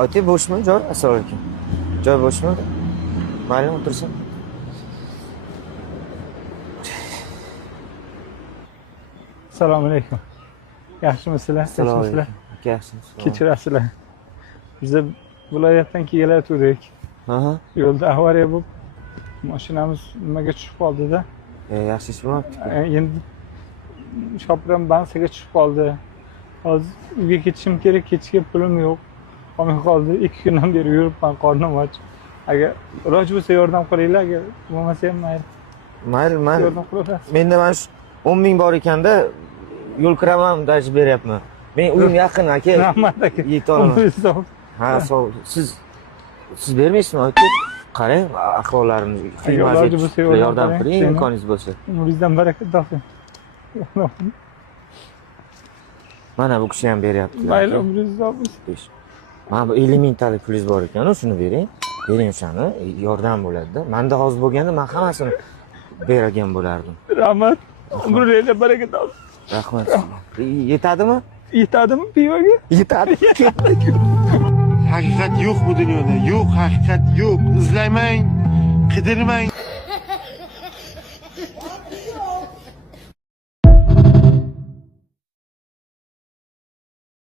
Oti bo'shmi joy? Assalomu alaykum. Joy bo'shmi? Mayli, o'tirsin. Assalomu alaykum. Yaxshimisizlar? Assalomu Tinchmisizlar? alaykum. Aka, yaxshimisiz? Kechirasizlar. Biz viloyatdan kelayotgandik. Aha. Yo'lda avariya bo'lib, mashinamiz nimaga tushib qoldi-da. Yaxshi ish bo'lmabdi. Endi shopiram bansiga tushib qoldi. Hozir uyga ketishim kerak, ketishga pulim yo'q. Qolmay qoldi. 2 kundan beri yuribman, qornim och. Agar iloji bo'lsa yordam qilinglar, agar bo'lmasa ham mayli. Mayli. Yordam qilaverasiz. Menda mana shu 10 ming bor ekanda, yo'l kiraman, dajib beryapman. Men uyim yaqin aka. Rahmat aka. Yeta olaman. Ha, sog'. Siz bermaysizmi aka? Qarang, ahvollaringiz Iloji bo'lsa yordam qiling, imkoningiz bo'lsa. Umringizdan baraka toping. Mana bu kishi ham beryapti. Mayli, umringiz uzoq. Mana bu 50 mingtalik pulingiz bor ekan, shuni bering. Bering o'shani, yordam bo'ladi-da. Menda hozir bo'lganda men hammasini bergan bo'lardim. Rahmat. Umringizda baraka toping. Rahmat. Yetadimi? Yetadimi pivoga? Yetadi. Haqiqat yo'q bu dunyoda. Yo'q, haqiqat yo'q. Izlamang, qidirmang.